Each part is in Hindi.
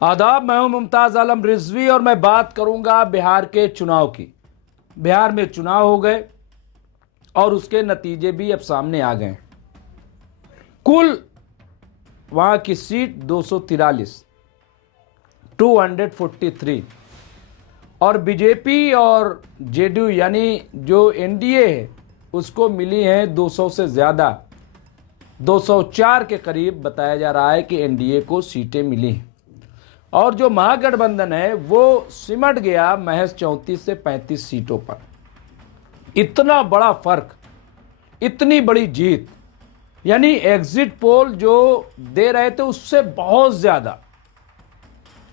आदाब, मैं हूं मुमताज़ आलम रिजवी और मैं बात करूंगा बिहार के चुनाव की। बिहार में चुनाव हो गए और उसके नतीजे भी अब सामने आ गए। कुल वहां की सीट 243, 243 और बीजेपी और जेडीयू यानी जो एनडीए है उसको मिली हैं 200 से ज़्यादा, 204 के करीब बताया जा रहा है कि एनडीए को सीटें मिली हैं। और जो महागठबंधन है वो सिमट गया महज 34 से 35 सीटों पर। इतना बड़ा फर्क, इतनी बड़ी जीत, यानी एग्जिट पोल जो दे रहे थे उससे बहुत ज्यादा।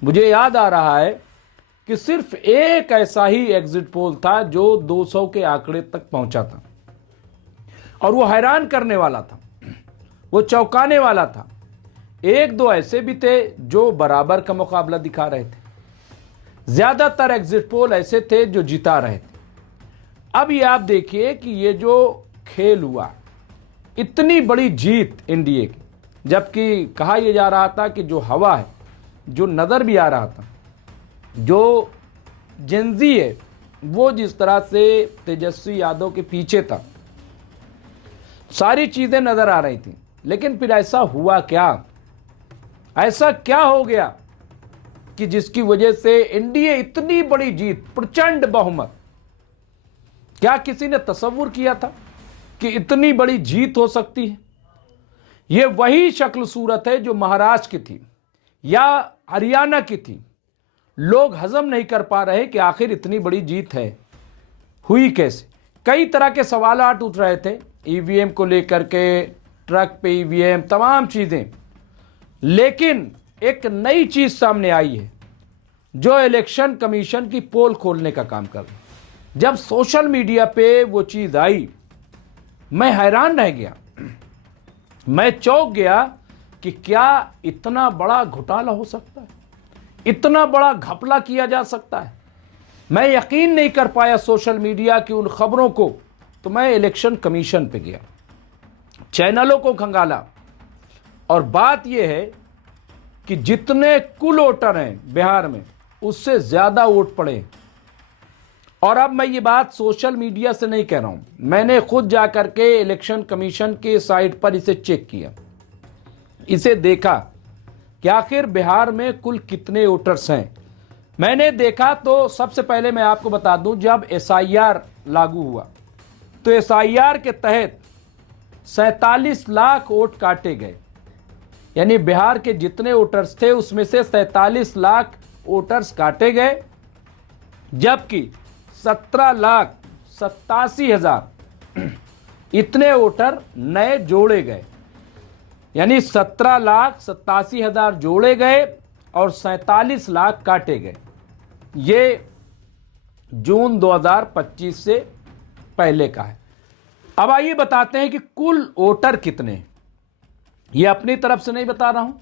मुझे याद आ रहा है कि सिर्फ एक ऐसा ही एग्जिट पोल था जो 200 के आंकड़े तक पहुंचा था और वो हैरान करने वाला था, वो चौंकाने वाला था। एक दो ऐसे भी थे जो बराबर का मुकाबला दिखा रहे थे। ज्यादातर एग्जिट पोल ऐसे थे जो जिता रहे थे। अब ये आप देखिए कि ये जो खेल हुआ, इतनी बड़ी जीत एनडीए की, जबकि कहा यह जा रहा था कि जो हवा है, जो नजर भी आ रहा था, जो जेंजी है वो जिस तरह से तेजस्वी यादव के पीछे था, सारी चीजें नजर आ रही थी। लेकिन फिर ऐसा हुआ क्या, ऐसा क्या हो गया कि जिसकी वजह से एनडीए इतनी बड़ी जीत, प्रचंड बहुमत। क्या किसी ने तसव्वुर किया था कि इतनी बड़ी जीत हो सकती है? यह वही शक्ल सूरत है जो महाराष्ट्र की थी या हरियाणा की थी। लोग हजम नहीं कर पा रहे कि आखिर इतनी बड़ी जीत है, हुई कैसे। कई तरह के सवाल उठ रहे थे ईवीएम को लेकर के, ट्रक पे ईवीएम, तमाम चीजें। लेकिन एक नई चीज सामने आई है जो इलेक्शन कमीशन की पोल खोलने का काम कर रही है। जब सोशल मीडिया पे वो चीज आई, मैं हैरान रह गया, मैं चौंक गया कि क्या इतना बड़ा घोटाला हो सकता है, इतना बड़ा घपला किया जा सकता है। मैं यकीन नहीं कर पाया सोशल मीडिया की उन खबरों को। तो मैं इलेक्शन कमीशन पे गया, चैनलों को खंगाला और बात यह है कि जितने कुल वोटर हैं बिहार में उससे ज्यादा वोट पड़े। और अब मैं ये बात सोशल मीडिया से नहीं कह रहा हूं, मैंने खुद जाकर के इलेक्शन कमीशन के साइट पर इसे चेक किया, इसे देखा कि आखिर बिहार में कुल कितने वोटर्स हैं। मैंने देखा तो सबसे पहले मैं आपको बता दूं, जब एसआईआर लागू हुआ तो एसआईआर के तहत 47 लाख वोट काटे गए। यानी बिहार के जितने वोटर्स थे उसमें से 47 लाख वोटर्स काटे गए, जबकि 17,87,000 इतने वोटर नए जोड़े गए। यानी 17,87,000 जोड़े गए और 47 लाख काटे गए। ये जून 2025 से पहले का है। अब आइए बताते हैं कि कुल वोटर कितने। ये अपनी तरफ से नहीं बता रहा हूं,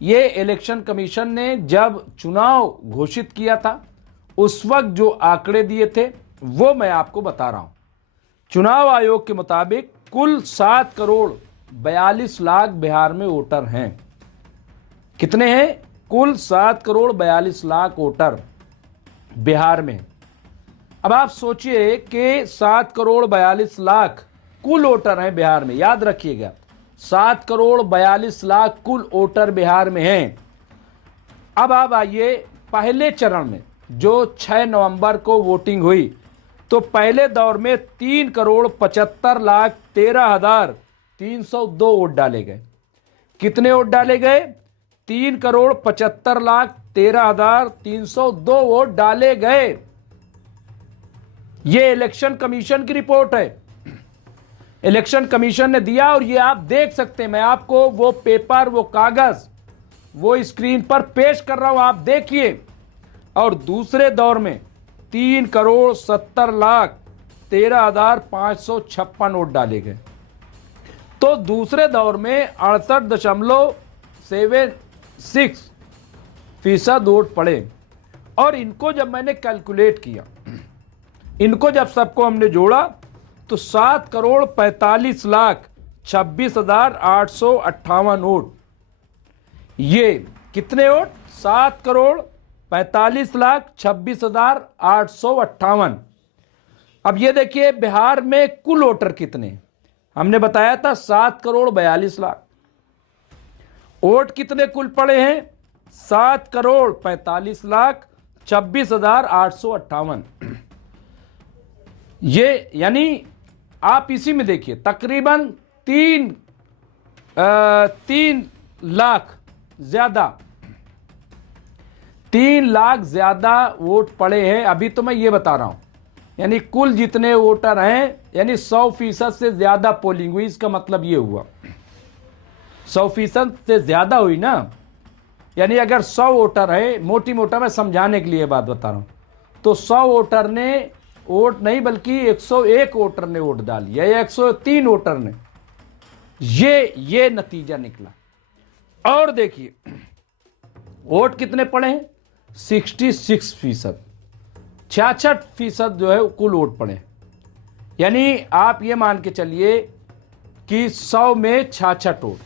ये इलेक्शन कमीशन ने जब चुनाव घोषित किया था उस वक्त जो आंकड़े दिए थे वो मैं आपको बता रहा हूं। चुनाव आयोग के मुताबिक कुल 7 करोड़ 42 लाख बिहार में वोटर हैं। कितने हैं? कुल 7 करोड़ 42 लाख वोटर बिहार में। अब आप सोचिए कि 7 करोड़ 42 लाख कुल वोटर हैं बिहार में। याद रखिएगा, 7 करोड़ 42 लाख कुल वोटर बिहार में हैं। अब आप आइए पहले चरण में, जो 6 नवंबर को वोटिंग हुई, तो पहले दौर में 3 करोड़ 75 लाख 13,302 वोट डाले गए। कितने वोट डाले गए? 3 करोड़ 75 लाख 13,302 वोट डाले गए। यह इलेक्शन कमीशन की रिपोर्ट है, इलेक्शन कमीशन ने दिया। और ये आप देख सकते हैं, मैं आपको वो पेपर, वो कागज, वो स्क्रीन पर पेश कर रहा हूं, आप देखिए। और दूसरे दौर में 3 करोड़ 70 लाख 13,556 वोट डाले गए। तो दूसरे दौर में 68.76% वोट पड़े। और इनको जब मैंने कैलकुलेट किया, इनको जब सबको हमने जोड़ा तो 7 करोड़ 45 लाख 26,858 वोट ये कितने वोट? 7,45,26,858। अब ये देखिए बिहार में कुल वोटर कितने, हमने बताया था 7,42,00,000। वोट कितने कुल पड़े हैं? 7,45,26,858। ये यानी आप इसी में देखिए तकरीबन 3 लाख ज्यादा 3 लाख ज्यादा वोट पड़े हैं। अभी तो मैं ये बता रहा हूं, यानी कुल जितने वोटर हैं, यानी 100% से ज्यादा पोलिंग हुई। इसका मतलब ये हुआ 100% से ज्यादा हुई ना, यानी अगर 100 वोटर है, मोटी मोटा मैं समझाने के लिए बात बता रहा हूं, तो 100 वोटर ने वोट नहीं बल्कि 101 वोटर ने वोट डाल दिया या 103 वोटर ने, ये नतीजा निकला। और देखिए वोट कितने पड़े हैं? 66%, 66% जो है कुल वोट पड़े। यानी आप ये मान के चलिए कि 100 में 66 वोट,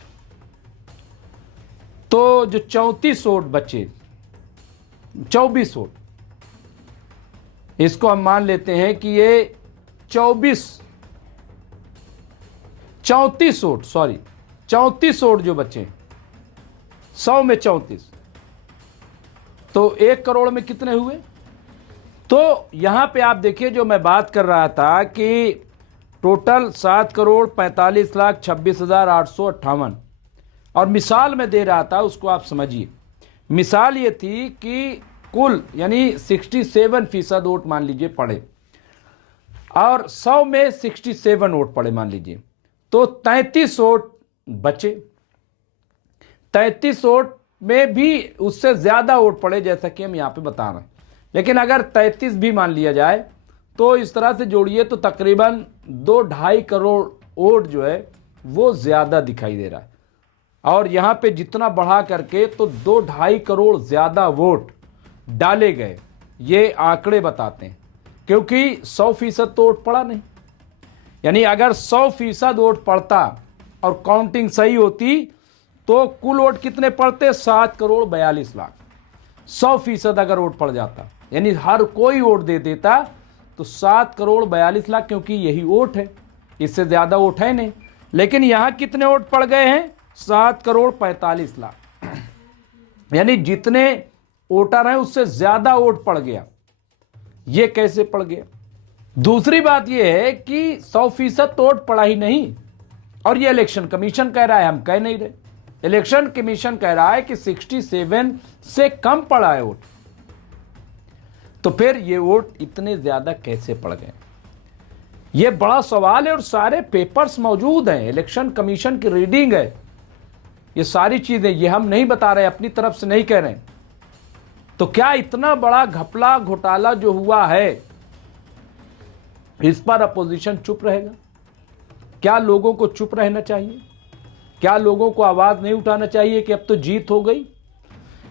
तो जो 34 वोट बचे, 24 वोट, इसको हम मान लेते हैं कि ये 34 वोट, सॉरी 34 वोट जो बचे, 100 में 34, तो 1 करोड़ में कितने हुए? तो यहां पे आप देखिए जो मैं बात कर रहा था कि टोटल 7,45,26,858, और मिसाल में दे रहा था उसको आप समझिए। मिसाल ये थी कि कुल यानी 67% वोट मान लीजिए पड़े, और 100 में 67 वोट पड़े मान लीजिए, तो 33 वोट बचे। 33 वोट में भी उससे ज्यादा वोट पड़े जैसा कि हम यहां पे बता रहे हैं। लेकिन अगर 33 भी मान लिया जाए तो इस तरह से जोड़िए तो तकरीबन 2-2.5 करोड़ वोट जो है वो ज्यादा दिखाई दे रहा है। और यहां पे जितना बढ़ा करके तो 2-2.5 करोड़ ज्यादा वोट डाले गए, ये आंकड़े बताते हैं। क्योंकि 100% तो वोट पड़ा नहीं, यानी अगर 100% वोट पड़ता और काउंटिंग सही होती तो कुल वोट कितने पड़ते? 7,42,00,000। 100% अगर वोट पड़ जाता, यानी हर कोई वोट दे देता, तो 7,42,00,000, क्योंकि यही वोट है, इससे ज्यादा वोट है नहीं। लेकिन यहां कितने वोट पड़ गए हैं? 7,45,00,000, यानी जितने वोटर हैं उससे ज्यादा वोट पड़ गया। ये कैसे पड़ गया? दूसरी बात यह है कि 100% वोट पड़ा ही नहीं, और ये इलेक्शन कमीशन कह रहा है, हम कह नहीं रहे। इलेक्शन कमीशन कह रहा है कि 67 से कम पड़ा है वोट। तो फिर ये वोट इतने ज्यादा कैसे पड़ गए? ये बड़ा सवाल है, और सारे पेपर्स मौजूद हैं, इलेक्शन कमीशन की रीडिंग है, ये सारी चीजें, ये हम नहीं बता रहे, अपनी तरफ से नहीं कह रहे। तो क्या इतना बड़ा घपला घोटाला जो हुआ है, इस पर अपोजिशन चुप रहेगा? क्या लोगों को चुप रहना चाहिए? क्या लोगों को आवाज नहीं उठाना चाहिए कि अब तो जीत हो गई?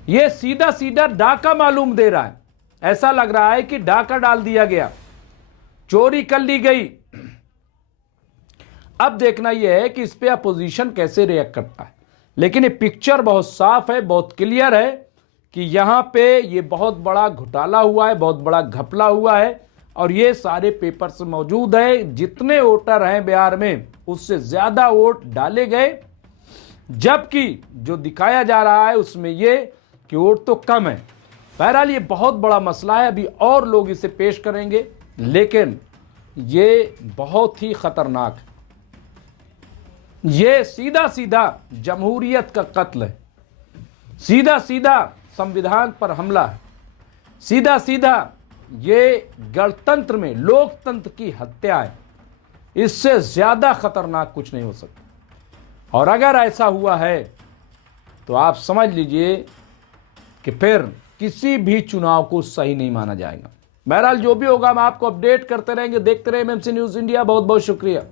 ये सीधा सीधा डाका मालूम दे रहा है। ऐसा लग रहा है कि डाका डाल दिया गया, चोरी कर ली गई। अब देखना यह है कि इस पे अपोजिशन कैसे रिएक्ट करता है। लेकिन ये पिक्चर बहुत साफ है, बहुत क्लियर है कि यहां पे ये बहुत बड़ा घोटाला हुआ है, बहुत बड़ा घपला हुआ है, और ये सारे पेपर्स मौजूद है। जितने वोटर हैं बिहार में उससे ज्यादा वोट डाले गए, जबकि जो दिखाया जा रहा है उसमें ये कि वोट तो कम है। बहरहाल ये बहुत बड़ा मसला है, अभी और लोग इसे पेश करेंगे, लेकिन ये बहुत ही खतरनाक है। ये सीधा सीधा जमहूरियत का कत्ल है, सीधा सीधा संविधान पर हमला है, सीधा सीधा ये गणतंत्र में लोकतंत्र की हत्या है। इससे ज्यादा खतरनाक कुछ नहीं हो सकता। और अगर ऐसा हुआ है तो आप समझ लीजिए कि फिर किसी भी चुनाव को सही नहीं माना जाएगा। बहरहाल जो भी होगा हम आपको अपडेट करते रहेंगे। देखते रहे एमएमसी न्यूज़ इंडिया। बहुत बहुत शुक्रिया।